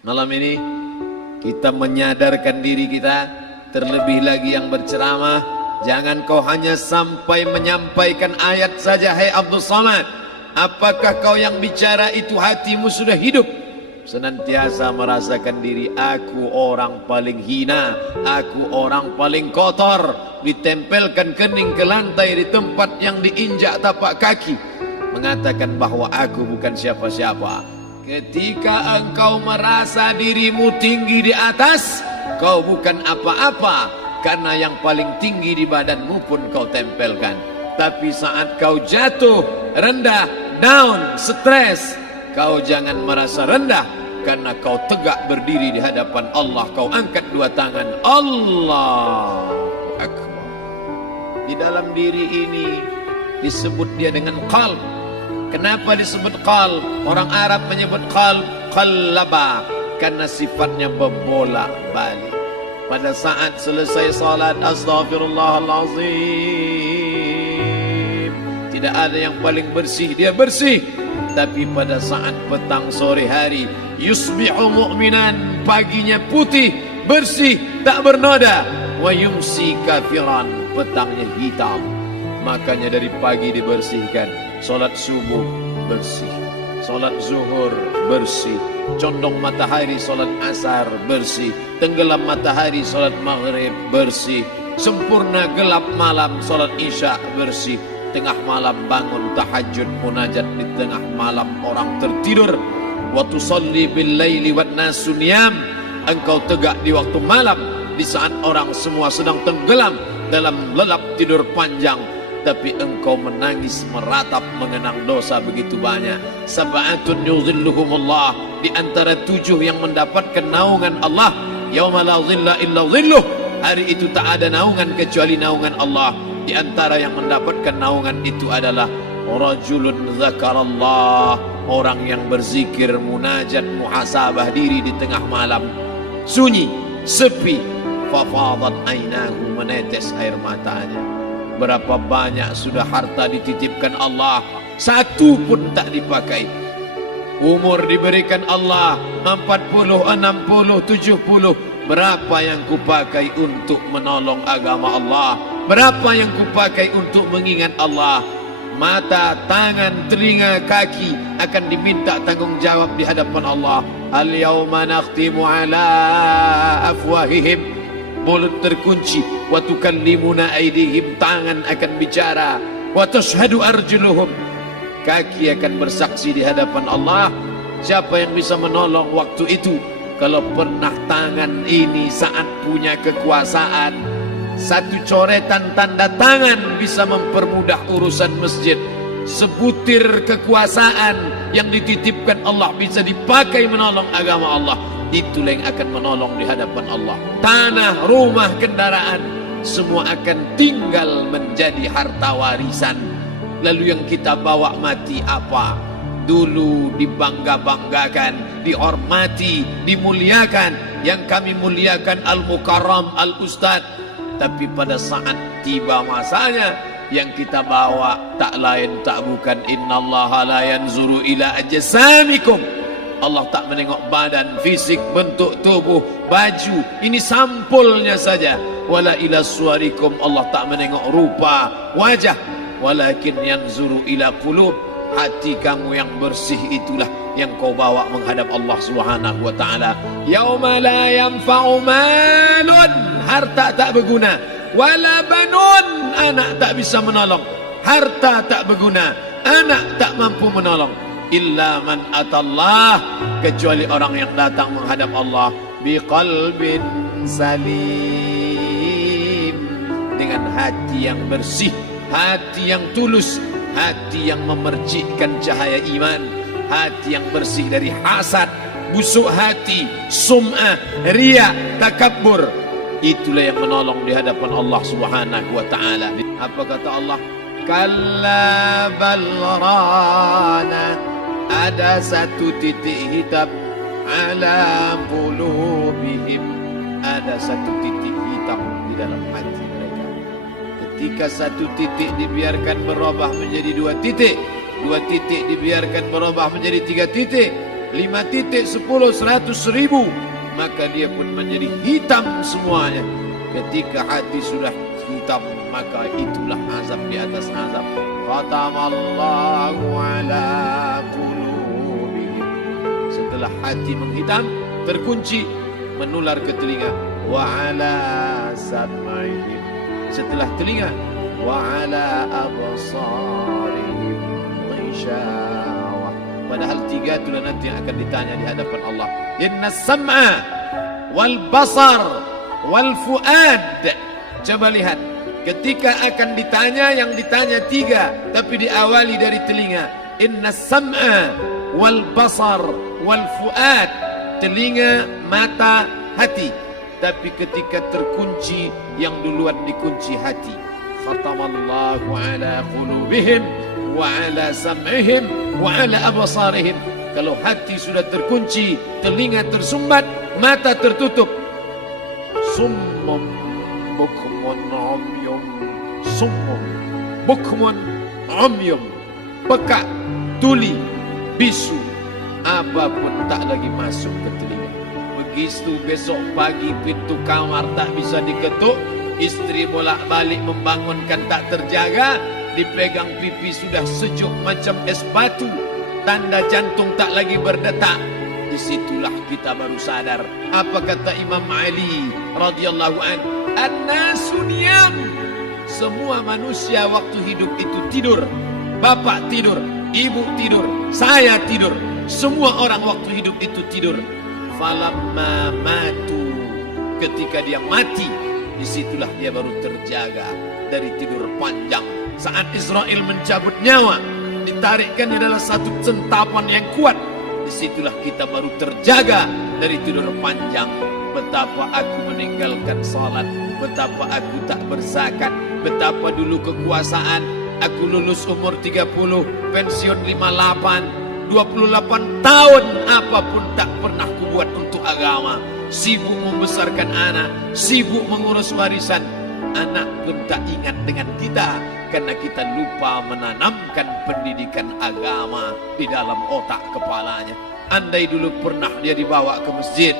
Malam ini kita menyadarkan diri kita, terlebih lagi yang berceramah, jangan kau hanya sampai menyampaikan ayat saja. Hai Abdul Samad, apakah kau yang bicara itu hatimu sudah hidup? Senantiasa merasakan diri, aku orang paling hina, aku orang paling kotor, ditempelkan kening ke lantai di tempat yang diinjak tapak kaki, mengatakan bahwa aku bukan siapa-siapa. Ketika engkau merasa dirimu tinggi di atas, kau bukan apa-apa, karena yang paling tinggi di badanmu pun kau tempelkan. Tapi saat kau jatuh, rendah, down, stres, kau jangan merasa rendah, karena kau tegak berdiri di hadapan Allah. Kau angkat dua tangan, Allah Akbar. Di dalam diri ini disebut dia dengan qalb. Kenapa disebut qalb? Orang Arab menyebut qalb qallaba, karena sifatnya berbolak-balik. Pada saat selesai salat, astaghfirullahalazim, tidak ada yang paling bersih, dia bersih. Tapi pada saat petang sore hari, yusbihu mu'minan, paginya putih, bersih, tak bernoda. Wa yumsi kafiran, petangnya hitam. Makanya dari pagi dibersihkan. Solat subuh bersih, solat zuhur bersih, condong matahari solat asar bersih, tenggelam matahari solat maghrib bersih, sempurna gelap malam solat isya bersih, tengah malam bangun tahajud munajat di tengah malam orang tertidur. Wa tusalli bil laili wan nasu niyam, engkau tegak di waktu malam di saat orang semua sedang tenggelam dalam lelap tidur panjang. Tapi engkau menangis meratap mengenang dosa begitu banyak. Sab'atun yuzilluhumullah, di antara 7 yang mendapatkan naungan Allah. Yauma la zilla illa zilluh, hari itu tak ada naungan kecuali naungan Allah. Di antara yang mendapatkan naungan itu adalah rajulun zakarallah, orang yang berzikir, munajat, muhasabah diri di tengah malam, sunyi, sepi, fafadat ainahu, menetes air matanya. Berapa banyak sudah harta dititipkan Allah, satu pun tak dipakai. Umur diberikan Allah 40, 60, 70. Berapa yang kupakai untuk menolong agama Allah? Berapa yang kupakai untuk mengingat Allah? Mata, tangan, telinga, kaki akan diminta tanggung jawab di hadapan Allah. Al-yawma nakhtimu ala afwahihim, mulut terkunci, wa tukallimuna aydihim, tangan akan bicara, wa tashhadu arjuluhum, kaki akan bersaksi di hadapan Allah. Siapa yang bisa menolong waktu itu? Kalau pernah tangan ini saat punya kekuasaan, satu coretan tanda tangan bisa mempermudah urusan masjid. Sebutir kekuasaan yang dititipkan Allah bisa dipakai menolong agama Allah. Itulah yang akan menolong di hadapan Allah. Tanah, rumah, kendaraan, semua akan tinggal menjadi harta warisan. Lalu yang kita bawa mati apa? Dulu dibangga-banggakan, dihormati, dimuliakan. Yang kami muliakan Al-Mukarram, Al-Ustad. Tapi pada saat tiba masanya, yang kita bawa tak lain tak bukan innallaha la yanzuru ila ajsamikum. Allah tak menengok badan, fisik, bentuk tubuh, baju. Ini sampulnya saja. Wala ila suwarikum, Allah tak menengok rupa, wajah. Walakin yanzuru ila qulub, hati kamu yang bersih itulah yang kau bawa menghadap Allah Subhanahu wa taala. Yauma la yanfa'u malun, harta tak berguna. Wala banun, anak tak bisa menolong. Harta tak berguna, anak tak mampu menolong. Illa man atallah, kecuali orang yang datang menghadap Allah biqalbin salim, dengan hati yang bersih, hati yang tulus, hati yang memercikkan cahaya iman, hati yang bersih dari hasad, busuk hati, sum'ah, riya, takabbur. Itulah yang menolong di hadapan Allah Subhanahu wa taala. Apa kata Allah? Kalla bal rana, ada satu titik hitam, ala qulubihim, ada satu titik hitam di dalam hati mereka. Ketika satu titik dibiarkan berubah menjadi 2 titik, 2 titik dibiarkan berubah menjadi 3 titik, 5 titik, 10, 100, 1000, maka dia pun menjadi hitam semuanya. Ketika hati sudah hitam, maka itulah azab di atas azab. Khatamallahu ala qulubihim. Setelah hati menghitam, terkunci, menular ke telinga. Wa ala sam'ihim. Setelah telinga, wa ala absarihim ghishawah. Padahal 3 itulah nanti yang akan ditanya di hadapan Allah. Inna sam'a wal basar wal fuad. Coba lihat, ketika akan ditanya, yang ditanya 3, tapi diawali dari telinga. Inna sam'a wal basar wal fuad. Telinga, mata, hati. Tapi ketika terkunci, yang duluan dikunci hati. Khatamallahu ala qulubihim wa ala sam'ihim wa ala absarihim. Kalau hati sudah terkunci, telinga tersumbat, mata tertutup. Summum bukmun umyum. Summum bukmun umyum. Peka, tuli, bisu, apapun tak lagi masuk ke telinga. Begitu besok pagi pintu kamar tak bisa diketuk, istri bolak-balik membangunkan tak terjaga, dipegang pipi sudah sejuk macam es batu, tanda jantung tak lagi berdetak. Disitulah kita baru sadar apa kata Imam Ali radhiyallahu an, an-nasu niyam. Semua manusia waktu hidup itu tidur. Bapak tidur, ibu tidur, saya tidur. Semua orang waktu hidup itu tidur. Falamma matu, ketika dia mati, disitulah dia baru terjaga dari tidur panjang. Saat Israel mencabut nyawa, ditarikkan adalah satu centapan yang kuat. Disitulah kita baru terjaga dari tidur panjang. Betapa aku meninggalkan salat, betapa aku tak berzakat, betapa dulu kekuasaan. Aku lulus umur 30, pensiun 58, 28 tahun, apapun tak pernah kubuat untuk agama. Sibuk membesarkan anak, sibuk mengurus warisan. Anak pun tak ingat dengan kita, karena kita lupa menanamkan pendidikan agama di dalam otak kepalanya. Andai dulu pernah dia dibawa ke masjid,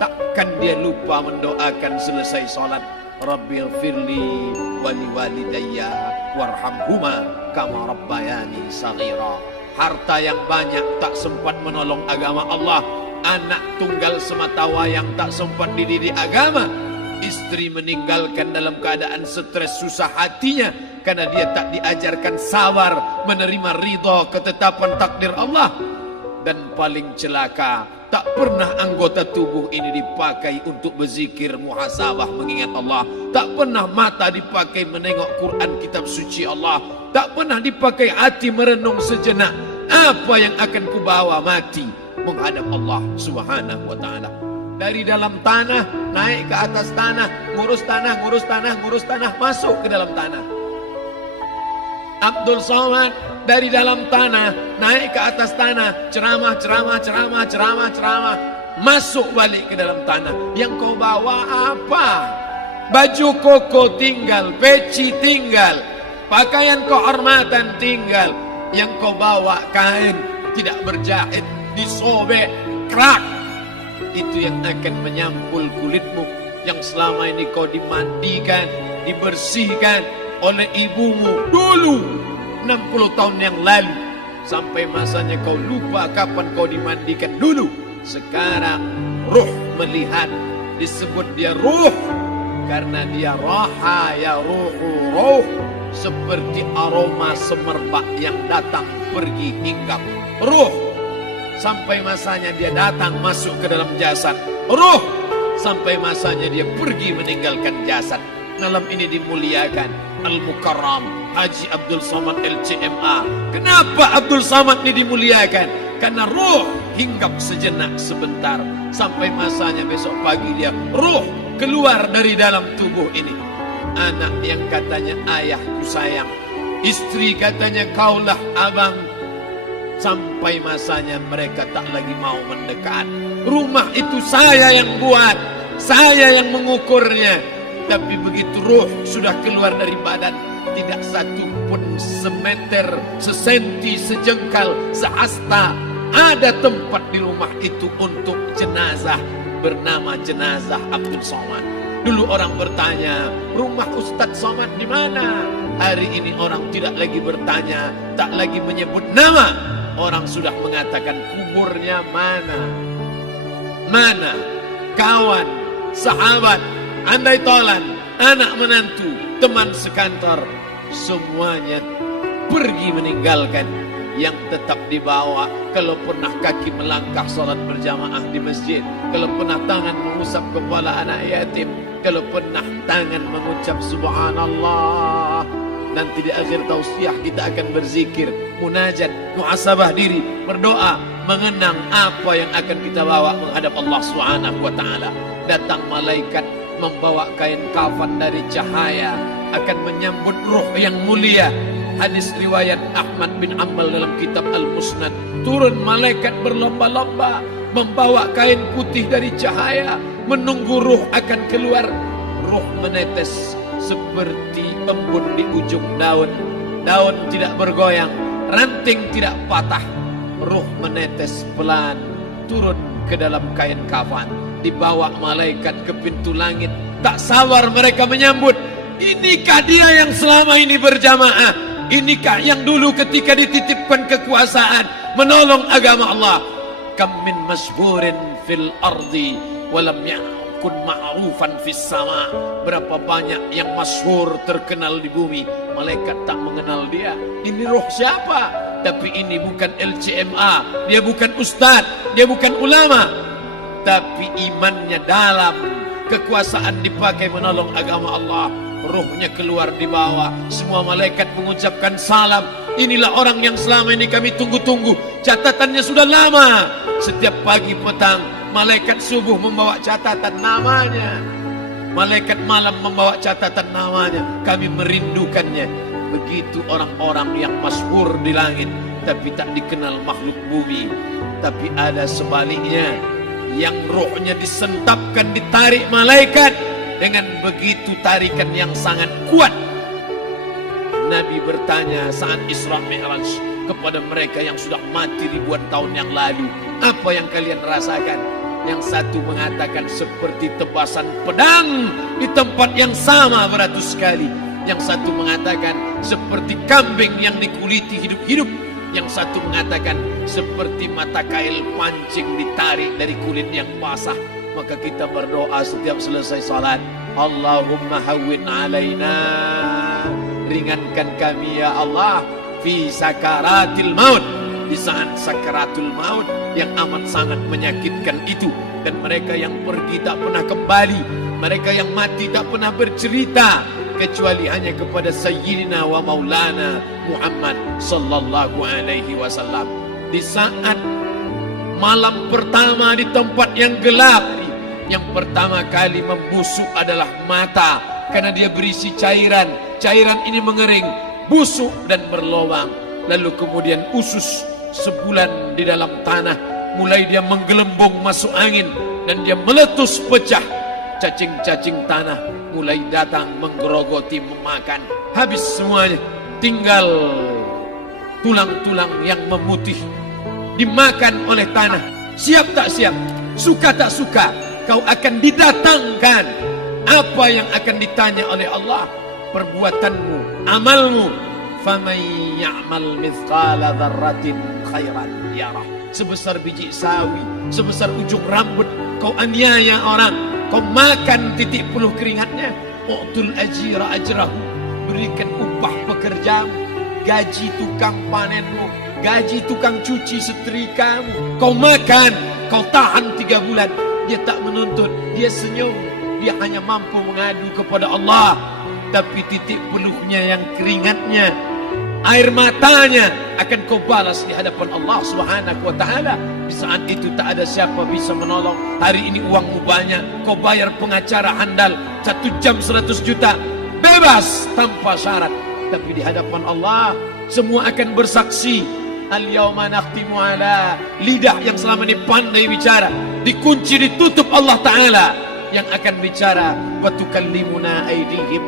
takkan dia lupa mendoakan selesai sholat, Rabbighfirli wali walidayya warhamhuma kama rabbayani saghira. Harta yang banyak tak sempat menolong agama Allah. Anak tunggal semata wayang tak sempat dididik agama. Istri meninggalkan dalam keadaan stres susah hatinya karena dia tak diajarkan sabar menerima ridha ketetapan takdir Allah. Dan paling celaka, tak pernah anggota tubuh ini dipakai untuk berzikir, muhasabah, mengingat Allah. Tak pernah mata dipakai menengok Quran, kitab suci Allah. Tak pernah dipakai hati merenung sejenak. Apa yang akan kubawa mati menghadap Allah subhanahu wa ta'ala. Dari dalam tanah, naik ke atas tanah, ngurus tanah, ngurus tanah, ngurus tanah, masuk ke dalam tanah. Abdul Somad dari dalam tanah, naik ke atas tanah, ceramah, ceramah, ceramah, ceramah, ceramah, masuk balik ke dalam tanah. Yang kau bawa apa? Baju koko tinggal, peci tinggal, pakaian kehormatan tinggal. Yang kau bawa kain tidak berjahit, disobek, kerak. Itu yang akan menyampul kulitmu, yang selama ini kau dimandikan, dibersihkan oleh ibumu dulu 60 tahun yang lalu. Sampai masanya kau lupa kapan kau dimandikan dulu. Sekarang ruh melihat, disebut dia ruh karena dia raha ya ruhu ruh, seperti aroma semerbak yang datang pergi hinggap. Ruh sampai masanya dia datang masuk ke dalam jasad. Ruh sampai masanya dia pergi meninggalkan jasad. Malam ini dimuliakan Al-Mukarram Haji Abdul Somad LCMA. Kenapa Abdul Somad ini dimuliakan? Karena ruh hinggap sejenak sebentar, sampai masanya besok pagi dia ruh keluar dari dalam tubuh ini. Anak yang katanya ayahku sayang, istri katanya kaulah abang, sampai masanya mereka tak lagi mau mendekat. Rumah itu saya yang buat, saya yang mengukurnya. Tapi begitu ruh sudah keluar dari badan, tidak satu pun semeter, sesenti, sejengkal, sehasta ada tempat di rumah itu untuk jenazah bernama jenazah Abdul Somad. Dulu orang bertanya, rumah Ustadz Somad di mana? Hari ini orang tidak lagi bertanya, tak lagi menyebut nama. Orang sudah mengatakan kuburnya mana. Mana? Kawan, sahabat, andai tolan, anak menantu, teman sekantor, semuanya pergi meninggalkan. Yang tetap dibawa, kalau pernah kaki melangkah salat berjamaah di masjid, kalau pernah tangan mengusap kepala anak yatim, kalau pernah tangan mengucap subhanallah. Nanti di akhir tausiah kita akan berzikir, munajat, muhasabah diri, berdoa, mengenang apa yang akan kita bawa menghadap Allah Subhanahu wa taala. Datang malaikat membawa kain kafan dari cahaya, akan menyambut ruh yang mulia. Hadis riwayat Ahmad bin Ambal dalam kitab Al-Musnad, turun malaikat berlomba-lomba membawa kain putih dari cahaya, menunggu ruh akan keluar. Ruh menetes seperti embun di ujung daun. Daun tidak bergoyang, ranting tidak patah. Ruh menetes pelan turun ke dalam kain kafan, dibawa malaikat ke pintu langit. Tak sabar mereka menyambut. Inikah dia yang selama ini berjamaah? Inikah yang dulu ketika dititipkan kekuasaan menolong agama Allah? Kam min masyhurin fil ardi walam yakun ma'rufan fis sama. Berapa banyak yang masyhur terkenal di bumi, malaikat tak mengenal dia. Ini roh siapa? Tapi ini bukan LCMA, dia bukan ustaz, dia bukan ulama, tapi imannya dalam. Kekuasaan dipakai menolong agama Allah. Ruhnya keluar di bawah. Semua malaikat mengucapkan salam. Inilah orang yang selama ini kami tunggu-tunggu. Catatannya sudah lama. Setiap pagi petang malaikat subuh membawa catatan namanya, malaikat malam membawa catatan namanya. Kami merindukannya. Begitu orang-orang yang masyhur di langit tapi tak dikenal makhluk bumi. Tapi ada sebaliknya, yang rohnya disentapkan, ditarik malaikat dengan begitu tarikan yang sangat kuat. Nabi bertanya saat Isra Mi'raj kepada mereka yang sudah mati ribuan tahun yang lalu, apa yang kalian rasakan? Yang satu mengatakan seperti tebasan pedang di tempat yang sama beratus kali. Yang satu mengatakan seperti kambing yang dikuliti hidup-hidup. Yang satu mengatakan seperti mata kail pancing ditarik dari kulit yang basah. Maka kita berdoa setiap selesai salat, Allahumma hawwin alaina, ringankan kami ya Allah, fi sakaratil maut, di saat sakaratul maut yang amat sangat menyakitkan itu. Dan mereka yang pergi tak pernah kembali, mereka yang mati tak pernah bercerita kecuali hanya kepada Sayyidina wa Maulana Muhammad sallallahu alaihi wasallam. Di saat malam pertama di tempat yang gelap, yang pertama kali membusuk adalah mata, karena dia berisi cairan. Cairan ini mengering, busuk dan berlubang. Lalu kemudian usus sebulan di dalam tanah, mulai dia menggelembung masuk angin dan dia meletus pecah. Cacing-cacing tanah mulai datang menggerogoti, memakan. Habis semuanya, tinggal tulang-tulang yang memutih dimakan oleh tanah. Siap tak siap, suka tak suka, kau akan didatangkan. Apa yang akan ditanya oleh Allah? Perbuatanmu, amalmu. Faman ya'mal mithqala dzarratin khairan yarah. Sebesar biji sawi, sebesar ujung rambut, kau aniaya orang, kau makan titik puluh keringatnya. U'tul ajira ajrahu, berikan upah pekerjamu, gaji tukang panenmu, gaji tukang cuci setrikamu. Kau makan, kau tahan 3 bulan. Dia tak menuntut, dia senyum. Dia hanya mampu mengadu kepada Allah. Tapi titik peluhnya yang keringatnya, air matanya akan kau balas di hadapan Allah Subhanahu wa taala. Di saat itu tak ada siapa bisa menolong. Hari ini uangmu banyak, kau bayar pengacara handal 1 jam 100 juta, bebas tanpa syarat. Tapi di hadapan Allah semua akan bersaksi. Al-yawma nakhtimu ala, lidah yang selama ini pandai bicara dikunci, ditutup Allah Ta'ala yang akan bicara. Wa tukallimuna aydihim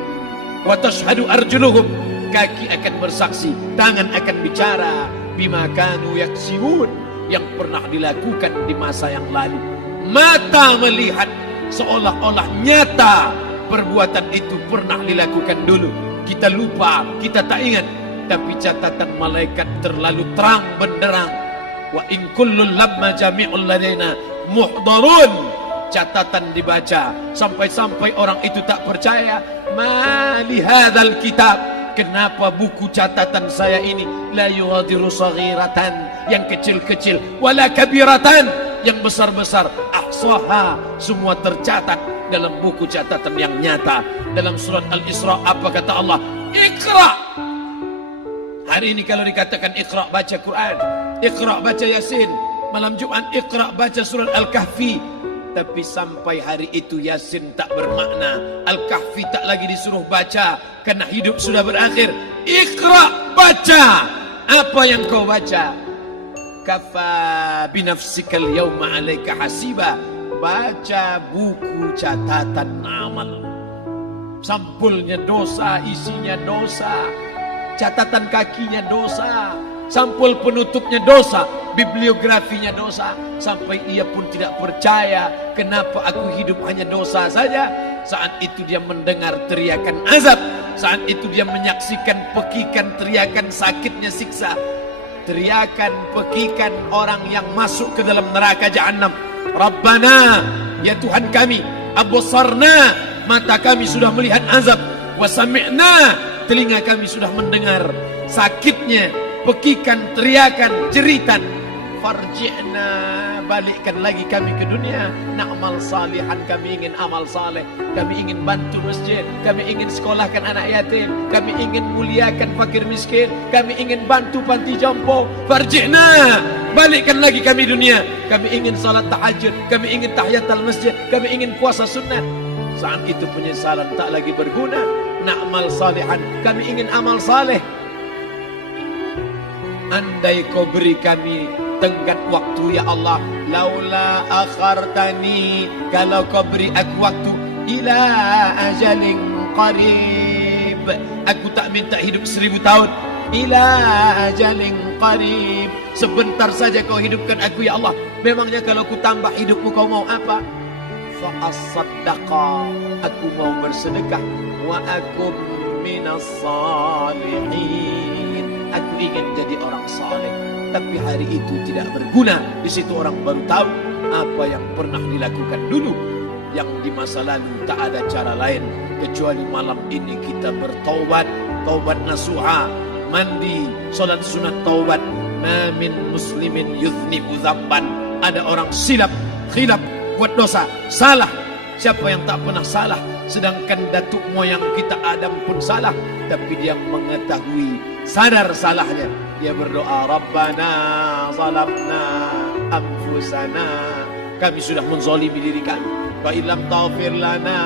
wa tashhadu arjuluhum, kaki akan bersaksi, tangan akan bicara. Bima kanu yaksibun, yang pernah dilakukan di masa yang lalu. Mata melihat seolah-olah nyata perbuatan itu pernah dilakukan dulu. Kita lupa, kita tak ingat, tapi catatan malaikat terlalu terang benderang. Wa in kullun lamma jami'ul ladaina muhdarun. Catatan dibaca sampai-sampai orang itu tak percaya. Ma li hadzal kitab, kenapa buku catatan saya ini la yughadiru saghiratan, yang kecil-kecil, wala kabiratan, yang besar-besar, ahsaha, semua tercatat dalam buku catatan yang nyata. Dalam surat Al-Isra apa kata Allah? Iqra. Hari ini kalau dikatakan Iqra baca Quran, Iqra baca Yasin, malam Jumat Iqra baca surat Al-Kahfi, tapi sampai hari itu Yasin tak bermakna, Al-Kahfi tak lagi disuruh baca karena hidup sudah berakhir. Iqra, baca. Apa yang kau baca? Kafa binafsikal yawma alaika hasiba. Baca buku catatan amal. Sampulnya dosa, isinya dosa. Catatan kakinya dosa. Sampul penutupnya dosa. Bibliografinya dosa. Sampai ia pun tidak percaya. Kenapa aku hidup hanya dosa saja? Saat itu dia mendengar teriakan azab. Saat itu dia menyaksikan pekikan teriakan sakitnya siksa. Teriakan pekikan orang yang masuk ke dalam neraka Jahannam. Rabbana, ya Tuhan kami, absarna, mata kami sudah melihat azab, wa sami'na, telinga kami sudah mendengar sakitnya pekikan teriakan jeritan. Farji'na, balikkan lagi kami ke dunia. Na'mal salihan, kami ingin amal saleh. Kami ingin bantu masjid. Kami ingin sekolahkan anak yatim. Kami ingin muliakan fakir miskin. Kami ingin bantu panti jompo. Farji'na, balikkan lagi kami dunia. Kami ingin salat tahajud. Kami ingin tahiyatul masjid. Kami ingin puasa sunnah. Saat itu penyesalan tak lagi berguna. Na'mal salihan, kami ingin amal saleh. Andai kau beri kami tenggat waktu ya Allah, laula akhartani, kalau kau beri aku waktu, ila ajalin qarib, aku tak minta hidup 1000 tahun, ila ajalin qarib, sebentar saja kau hidupkan aku ya Allah. Memangnya kalau ku tambah hidupmu kau mau apa? Fa asaddaqa, aku mau bersedekah, wa akum minas salihin, aku ingin jadi orang saleh. Tapi hari itu tidak berguna. Di situ orang baru tahu apa yang pernah dilakukan dulu, yang di masa lalu tak ada cara lain kecuali malam ini kita bertaubat, taubat nasuha, mandi, salat sunat taubat. Ma min muslimin yuznibu dzamban, ada orang silap, khilaf, buat dosa, salah. Siapa yang tak pernah salah? Sedangkan datuk moyang kita Adam pun salah, tapi dia mengetahui, sadar salahnya. Dia berdoa, Rabbana zalamna anfusana, kami sudah menzalimi diri kami. Wa illam taghfir lana,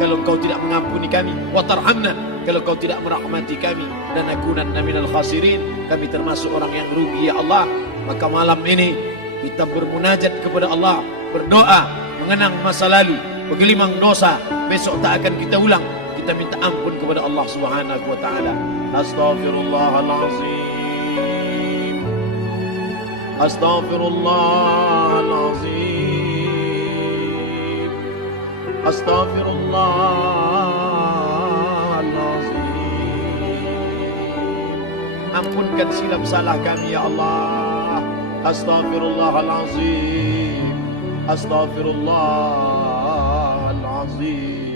kalau kau tidak mengampuni kami, wa tarhamna, kalau kau tidak merahmati kami, dan nakunanna minal khasirin, kami termasuk orang yang rugi ya Allah. Maka malam ini kita bermunajat kepada Allah, berdoa, mengenang masa lalu, bergelimang dosa, besok tak akan kita ulang. Kita minta ampun kepada Allah Subhanahu wa taala. Astaghfirullahalazim. Astaghfirullahalazim. Astaghfirullahalazim. Ampunkan silap salah kami ya Allah. Astaghfirullahalazim. Astaghfirullah.